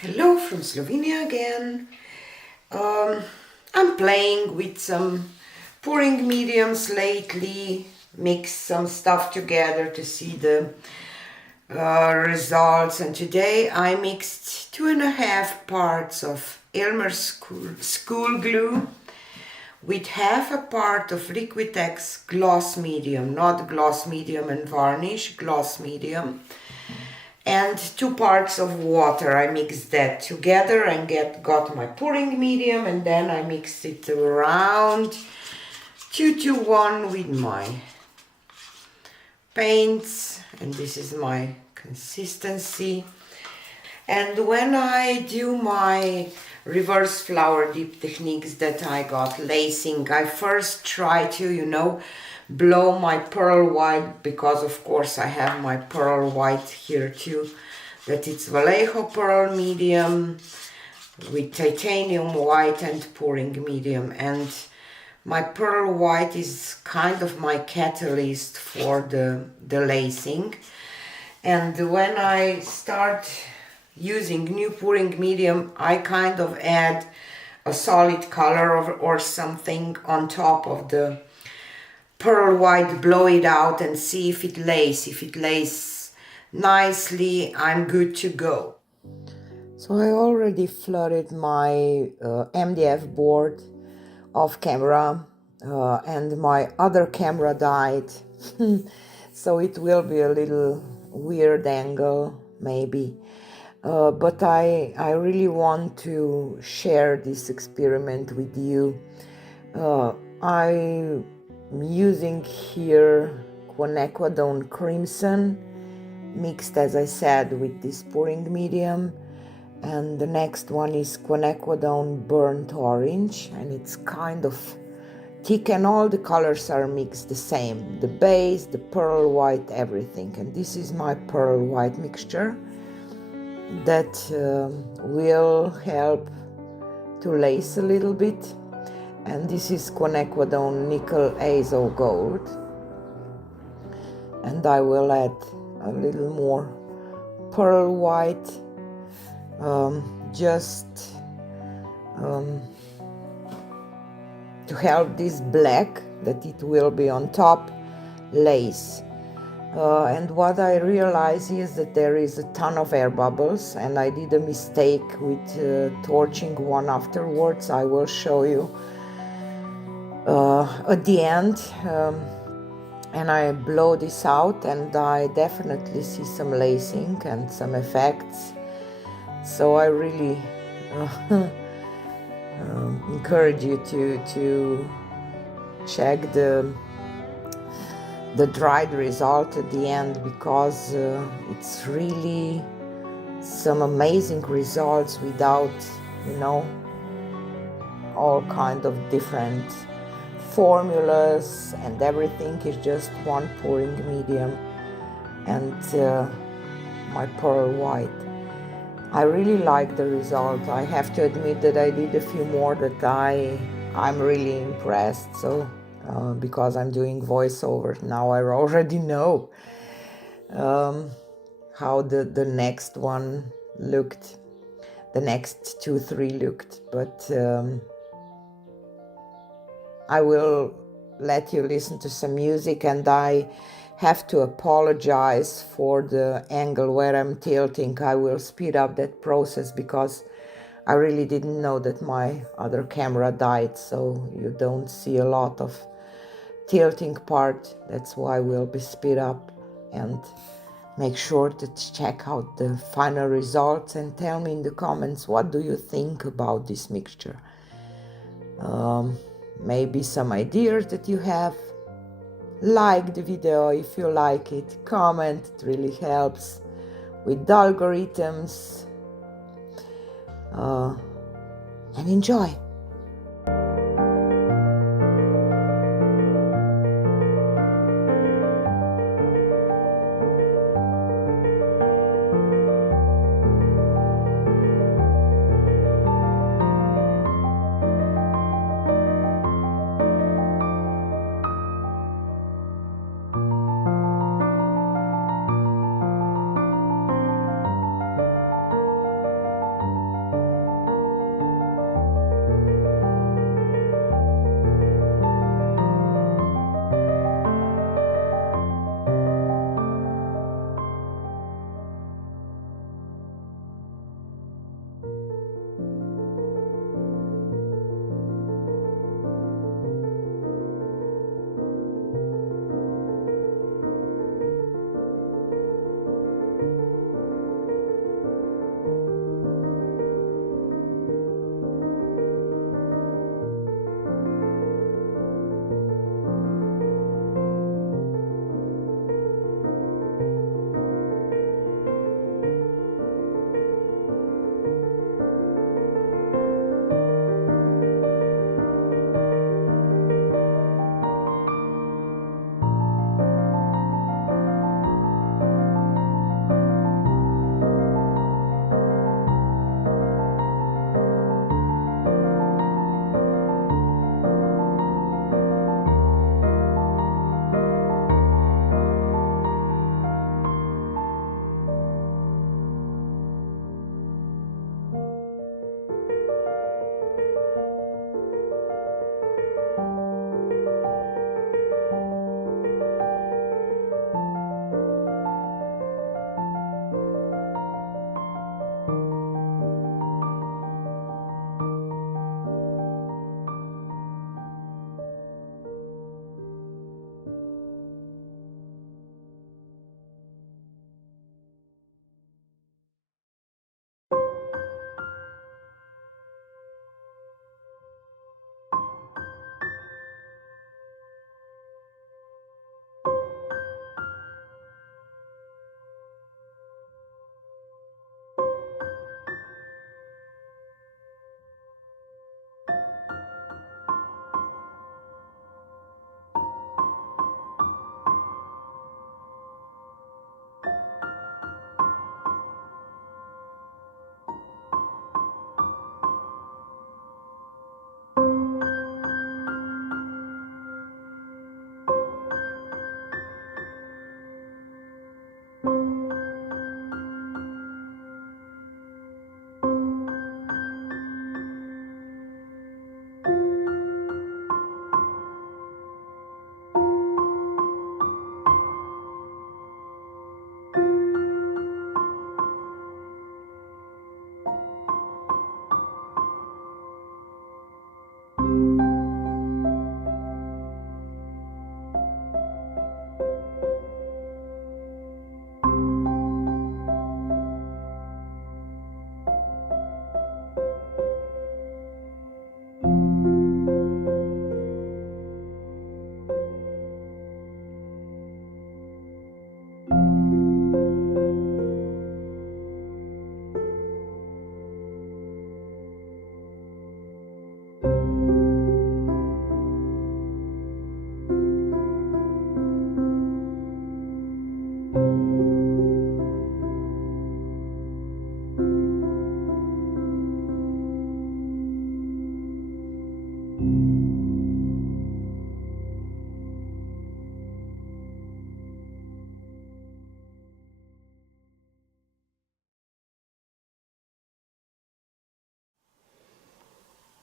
Hello from Slovenia again. I'm playing with some pouring mediums lately, mix some stuff together to see the results, and today I mixed 2.5 parts of Elmers School Glue with half a part of Liquitex Gloss Medium, not Gloss Medium and Varnish, Gloss Medium, and 2 parts of water. I mixed that together and got my pouring medium, and then I mixed it around 2 to 1 with my paints, and this is my consistency. And when I do my reverse flower dip techniques that I got lacing, I first try to, blow my pearl white, because of course I have my pearl white here too, that it's Vallejo pearl medium with titanium white and pouring medium. And my pearl white is kind of my catalyst for the lacing. And when I start using new pouring medium, I kind of add a solid color or something on top of the pearl white, blow it out and see if it lays. If it lays nicely, I'm good to go. So I already flooded my MDF board off camera, and my other camera died. So it will be a little weird angle maybe, but I really want to share this experiment with you. I'm using here quinacridone crimson mixed, as I said, with this pouring medium, and the next one is quinacridone burnt orange, and it's kind of thick, and all the colors are mixed the same, the base, the pearl white, everything. And this is my pearl white mixture that will help to lace a little bit. And this is quinacridone nickel azo gold, and I will add a little more pearl white, just to help this black that it will be on top lace. And what I realize is that there is a ton of air bubbles, and I did a mistake with torching one afterwards. I will show you at the end, and I blow this out, and I definitely see some lacing and some effects. So I really encourage you to check the dried result at the end, because it's really some amazing results without all kind of different formulas, and everything is just one pouring medium and my pearl white. I really like the result. I have to admit that I did a few more that I'm really impressed. So because I'm doing voiceover now, I already know how the next one looked, the next 2-3 looked, but I will let you listen to some music, and I have to apologize for the angle where I'm tilting. I will speed up that process because I really didn't know that my other camera died, so you don't see a lot of tilting part. That's why we'll be speed up, and make sure to check out the final results and tell me in the comments what do you think about this mixture. Maybe some ideas that you have. Like the video if you like it, comment, it really helps with the algorithms, and enjoy.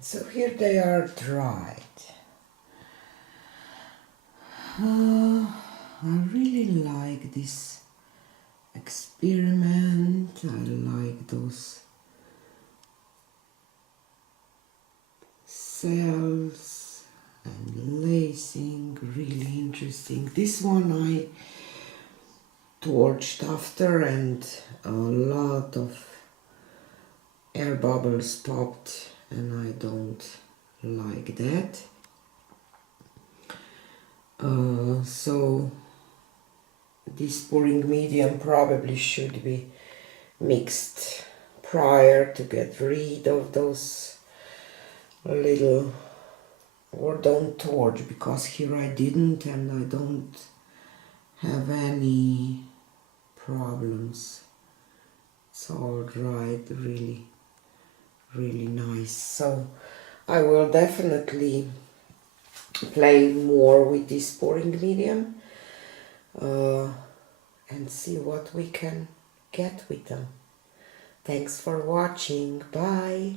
So here they are dried. I really like this experiment. I like those cells and lacing, really interesting. This one I torched after and a lot of air bubbles popped, and I don't like that. So this pouring medium probably should be mixed prior to get rid of those little, or don't torch, because here I didn't and I don't have any problems. It's all dried really, really nice. So I will definitely play more with this pouring medium and see what we can get with them. Thanks for watching. Bye.